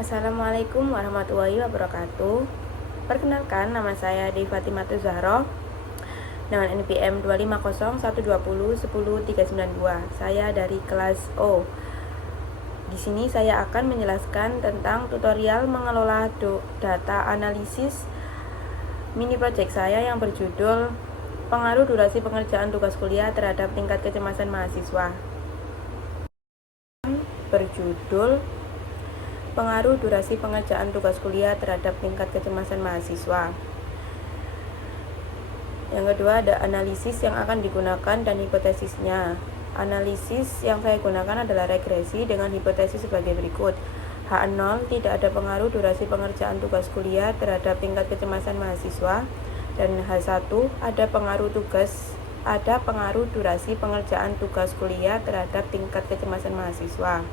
Assalamualaikum warahmatullahi wabarakatuh. Perkenalkan, nama saya Devi Fatimatu Zahro dengan NPM 25012010392. Saya dari kelas O. Di sini saya akan menjelaskan tentang tutorial mengelola data analisis mini project saya yang berjudul Pengaruh Durasi Pengerjaan Tugas Kuliah Terhadap Tingkat Kecemasan Mahasiswa. Berjudul Pengaruh Durasi Pengerjaan Tugas Kuliah Terhadap Tingkat Kecemasan Mahasiswa. Yang kedua ada analisis yang akan digunakan dan hipotesisnya. Analisis yang saya gunakan adalah regresi dengan hipotesis sebagai berikut. H0 tidak ada pengaruh durasi pengerjaan tugas kuliah terhadap tingkat kecemasan mahasiswa, dan H1 ada pengaruh durasi pengerjaan tugas kuliah terhadap tingkat kecemasan mahasiswa.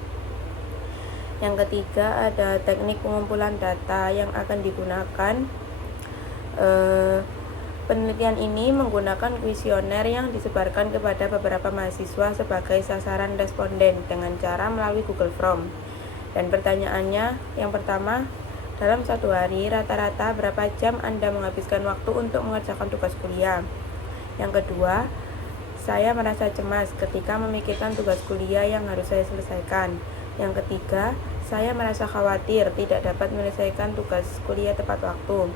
Yang ketiga ada teknik pengumpulan data yang akan digunakan. Penelitian ini menggunakan kuesioner yang disebarkan kepada beberapa mahasiswa sebagai sasaran responden dengan cara melalui Google Form. Dan pertanyaannya, yang pertama, dalam satu hari rata-rata berapa jam Anda menghabiskan waktu untuk mengerjakan tugas kuliah? Yang kedua, saya merasa cemas ketika memikirkan tugas kuliah yang harus saya selesaikan. Yang ketiga, saya merasa khawatir tidak dapat menyelesaikan tugas kuliah tepat waktu.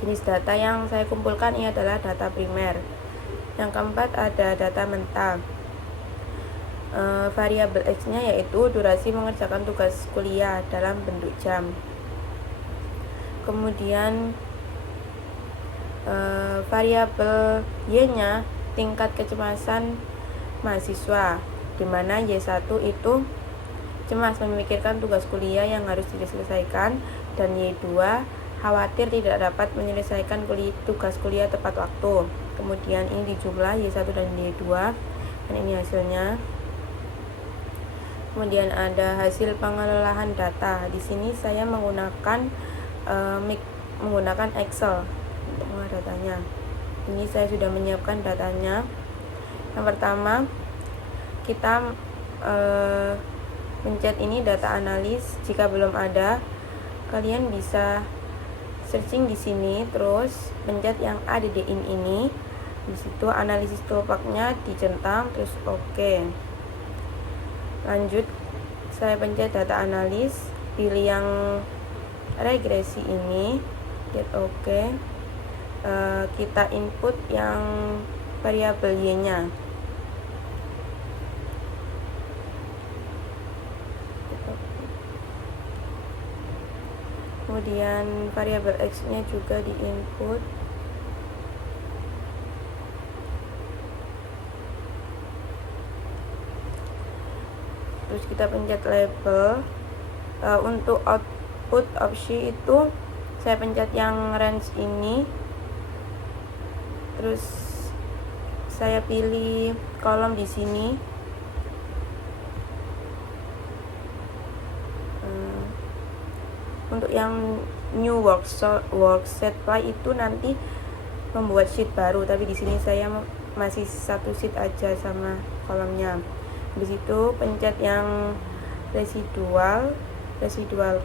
Jenis data yang saya kumpulkan ini adalah data primer. Yang keempat ada data mentah. Variabel X-nya yaitu durasi mengerjakan tugas kuliah dalam bentuk jam. Kemudian variabel Y-nya tingkat kecemasan mahasiswa, di mana Y1 itu cemas memikirkan tugas kuliah yang harus diselesaikan, dan Y2 khawatir tidak dapat menyelesaikan tugas kuliah tepat waktu. Kemudian ini dijumlah Y1 dan Y2, dan ini hasilnya. Kemudian ada hasil pengelolaan data. Di sini saya menggunakan Excel untuk mengolah datanya. Ini saya sudah menyiapkan datanya. Yang pertama, kita pencet ini data analis. Jika belum ada, kalian bisa searching di sini, terus pencet yang ADDIN ini. Di situ analisis toolbox-nya dicentang, terus oke. Lanjut, saya pencet data analis, pilih yang regresi ini, hit oke. Kita input yang variabel Y-nya. Kemudian variabel X-nya juga di-input. Terus kita pencet label. Untuk output opsi itu saya pencet yang range ini. Terus saya pilih kolom di sini. Untuk yang new worksheet file itu nanti membuat sheet baru, tapi di sini saya masih satu sheet aja sama kolomnya. Di situ pencet yang residual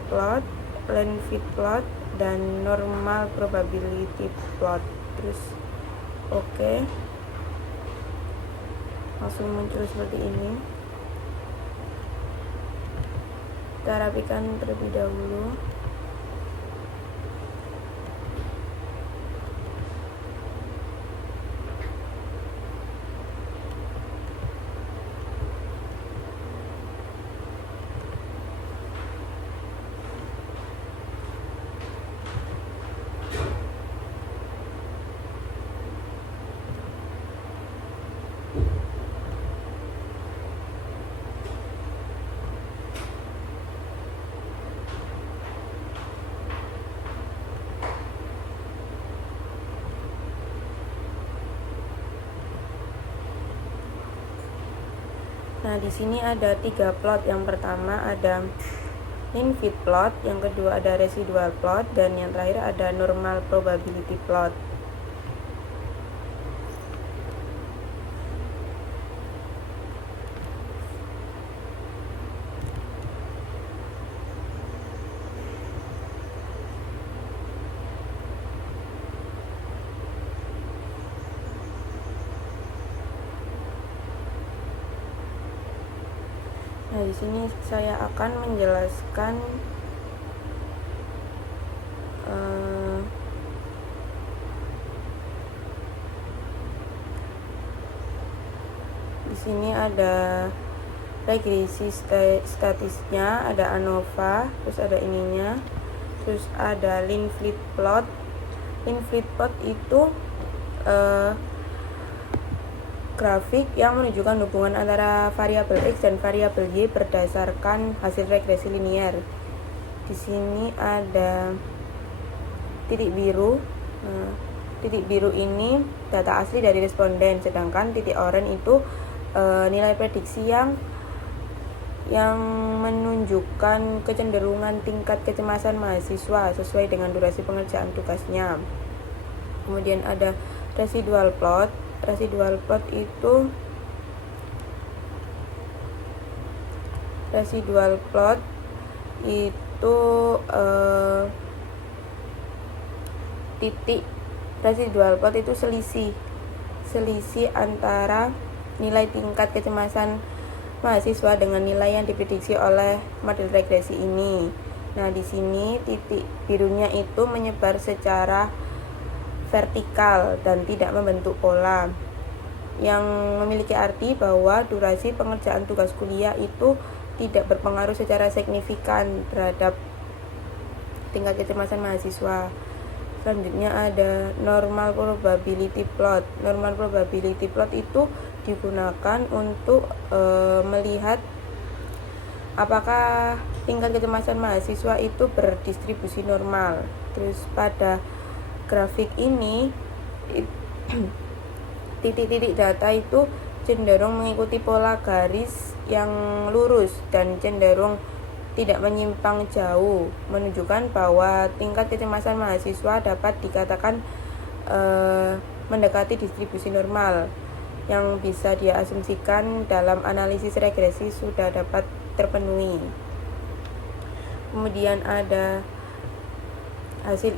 plot, line fit plot, dan normal probability plot. Terus oke. Langsung muncul seperti ini. Kita rapikan terlebih dahulu. Nah, di sini ada 3 plot. Yang pertama ada mean fit plot, yang kedua ada residual plot, dan yang terakhir ada normal probability plot. di sini saya akan menjelaskan di sini ada regresi statisnya, ada ANOVA, terus ada ininya, terus ada Linfleet plot. Linfleet plot itu grafik yang menunjukkan hubungan antara variabel X dan variabel Y berdasarkan hasil regresi linear. Di sini ada titik biru. Titik biru ini data asli dari responden, sedangkan titik oranye itu nilai prediksi yang menunjukkan kecenderungan tingkat kecemasan mahasiswa sesuai dengan durasi pengerjaan tugasnya. Kemudian ada residual plot. Residual plot itu titik residual plot itu selisih antara nilai tingkat kecemasan mahasiswa dengan nilai yang diprediksi oleh model regresi ini. Nah, di sini titik birunya itu menyebar secara vertikal dan tidak membentuk pola, yang memiliki arti bahwa durasi pengerjaan tugas kuliah itu tidak berpengaruh secara signifikan terhadap tingkat kecemasan mahasiswa. Selanjutnya ada normal probability plot. Normal probability plot itu digunakan untuk melihat apakah tingkat kecemasan mahasiswa itu berdistribusi normal. Terus pada grafik ini titik-titik data itu cenderung mengikuti pola garis yang lurus dan cenderung tidak menyimpang jauh, menunjukkan bahwa tingkat kecemasan mahasiswa dapat dikatakan mendekati distribusi normal yang bisa diasumsikan dalam analisis regresi sudah dapat terpenuhi. Kemudian ada hasil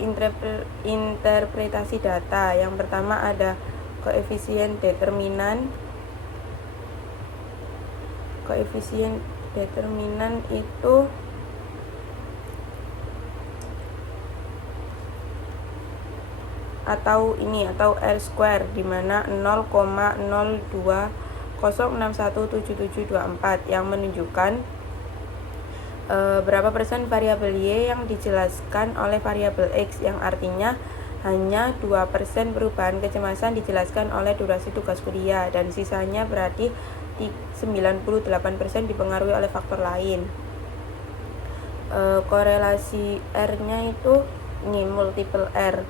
interpretasi data. Yang pertama ada koefisien determinan. Koefisien determinan itu atau R square, di mana 0,0206177724 yang menunjukkan berapa persen variabel Y yang dijelaskan oleh variabel X, yang artinya hanya 2% perubahan kecemasan dijelaskan oleh durasi tugas kuliah dan sisanya berarti 98% dipengaruhi oleh faktor lain. Korelasi R-nya itu ini multiple R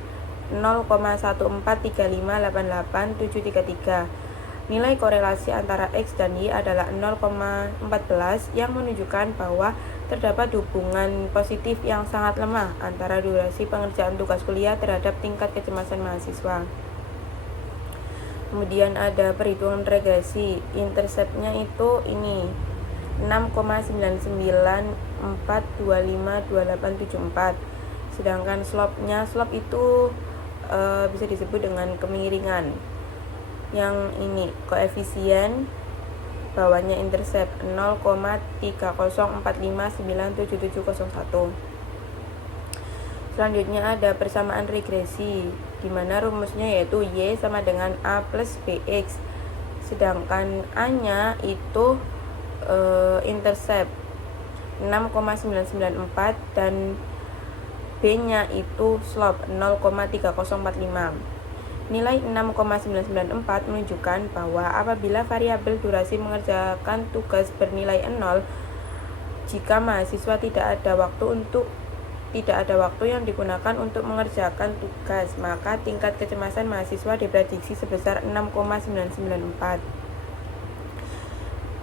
0,143588733. Nilai korelasi antara X dan Y adalah 0,14 yang menunjukkan bahwa terdapat hubungan positif yang sangat lemah antara durasi pengerjaan tugas kuliah terhadap tingkat kecemasan mahasiswa. Kemudian ada perhitungan regresi. Interceptnya itu ini 6,994252874. Sedangkan slope itu bisa disebut dengan kemiringan. Yang ini koefisien, bawahnya intercept 0,3045977701. Selanjutnya ada persamaan regresi, di mana rumusnya yaitu Y sama dengan A plus BX. Sedangkan A-nya itu intercept 6,994 dan B-nya itu slope 0,3045. Nilai 6,994 menunjukkan bahwa apabila variabel durasi mengerjakan tugas bernilai 0, jika mahasiswa tidak ada waktu yang digunakan untuk mengerjakan tugas, maka tingkat kecemasan mahasiswa diprediksi sebesar 6,994.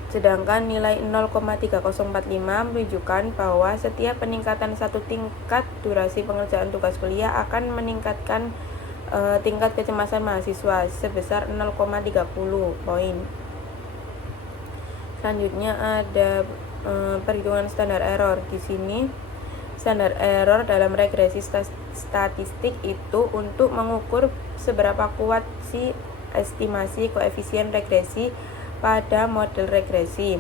Sedangkan nilai 0,3045 menunjukkan bahwa setiap peningkatan satu tingkat durasi pengerjaan tugas kuliah akan meningkatkan tingkat kecemasan mahasiswa sebesar 0,30 poin. Selanjutnya ada perhitungan standar error. Di sini standar error dalam regresi statistik itu untuk mengukur seberapa kuat estimasi koefisien regresi pada model regresi.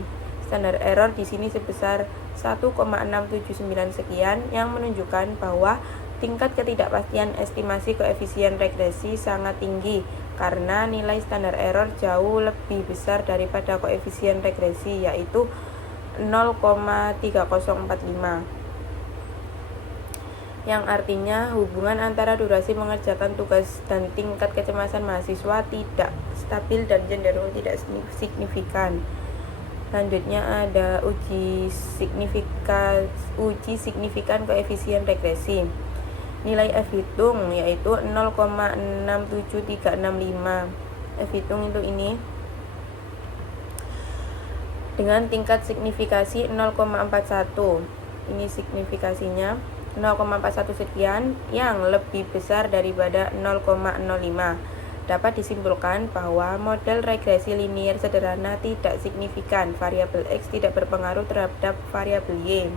Standar error di sini sebesar 1,679 sekian yang menunjukkan bahwa tingkat ketidakpastian estimasi koefisien regresi sangat tinggi karena nilai standar error jauh lebih besar daripada koefisien regresi, yaitu 0,3045. Yang artinya hubungan antara durasi mengerjakan tugas dan tingkat kecemasan mahasiswa tidak stabil dan cenderung tidak signifikan. Selanjutnya ada uji signifikan koefisien regresi. Nilai F hitung yaitu 0,67365. F hitung itu ini dengan tingkat signifikasi 0,41. Ini signifikasinya 0,41 sekian yang lebih besar daripada 0,05. Dapat disimpulkan bahwa model regresi linier sederhana tidak signifikan. Variabel X tidak berpengaruh terhadap variabel Y.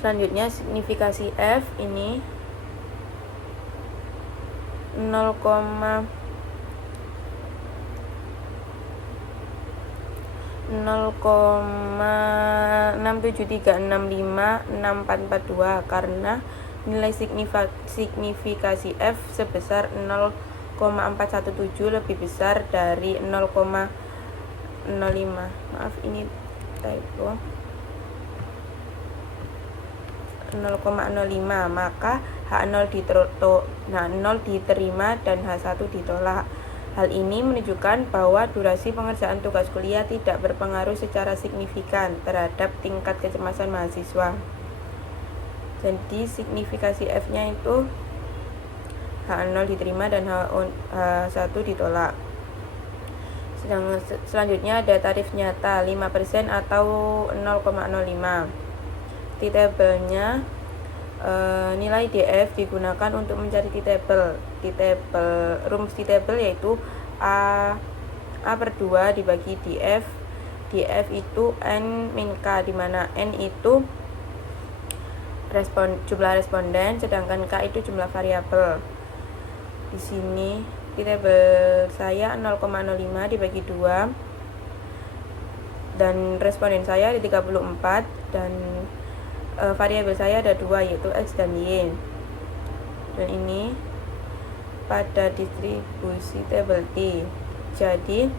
Selanjutnya signifikasi F ini 0,673656442 karena nilai signifikasi F sebesar 0,417 lebih besar dari 0,05. Maaf, ini typo. 0,05, maka H0 diterima dan H1 ditolak. Hal ini menunjukkan bahwa durasi pengerjaan tugas kuliah tidak berpengaruh secara signifikan terhadap tingkat kecemasan mahasiswa. Jadi signifikasi F-nya itu H0 diterima dan H1 ditolak. Selanjutnya ada tarif nyata 5% atau 0,05. T-table-nya nilai DF digunakan untuk mencari T-table. Rumus T-table yaitu A per 2 dibagi DF. DF itu N min K, di mana N itu jumlah responden, sedangkan K itu jumlah variabel. Di sini T-table saya 0,05 dibagi 2 dan responden saya ada 34 dan variabel saya ada 2 yaitu X dan Y. Dan ini pada distribusi tabel T. Jadi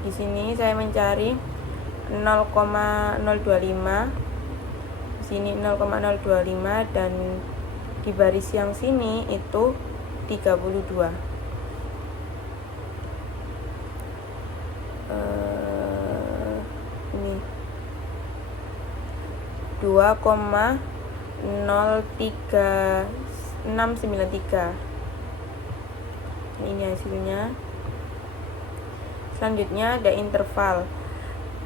di sini saya mencari 0,025, di sini 0,025 dan di baris yang sini itu 32. Ini 2,03693. Ini hasilnya. Selanjutnya ada interval.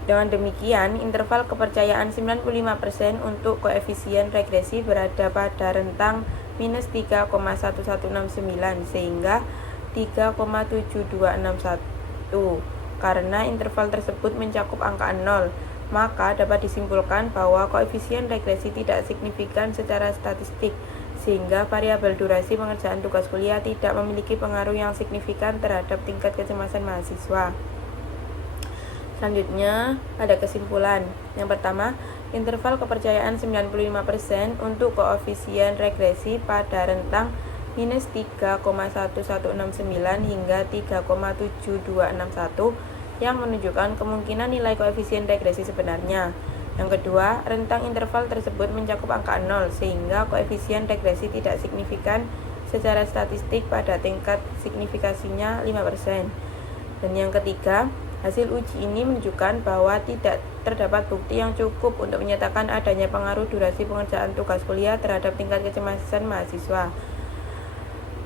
Dengan demikian, interval kepercayaan 95% untuk koefisien regresi berada pada rentang minus 3,1169 sehingga 3,7261. Karena interval tersebut mencakup angka 0, maka dapat disimpulkan bahwa koefisien regresi tidak signifikan secara statistik, sehingga variabel durasi pengerjaan tugas kuliah tidak memiliki pengaruh yang signifikan terhadap tingkat kecemasan mahasiswa. Selanjutnya, ada kesimpulan. Yang pertama, interval kepercayaan 95% untuk koefisien regresi pada rentang minus 3,1169 hingga 3,7261 yang menunjukkan kemungkinan nilai koefisien regresi sebenarnya. Yang kedua, rentang interval tersebut mencakup angka 0 sehingga koefisien regresi tidak signifikan secara statistik pada tingkat signifikasinya 5%. Dan yang ketiga, hasil uji ini menunjukkan bahwa tidak terdapat bukti yang cukup untuk menyatakan adanya pengaruh durasi pengerjaan tugas kuliah terhadap tingkat kecemasan mahasiswa.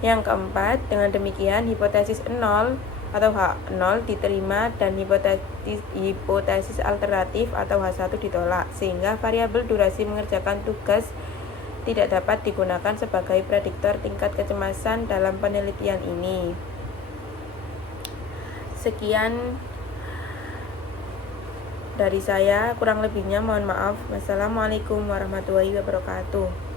Yang keempat, dengan demikian hipotesis 0 atau H0 diterima dan hipotesis alternatif atau H1 ditolak, sehingga variabel durasi mengerjakan tugas tidak dapat digunakan sebagai prediktor tingkat kecemasan dalam penelitian ini. Sekian dari saya, kurang lebihnya mohon maaf. Wassalamualaikum warahmatullahi wabarakatuh.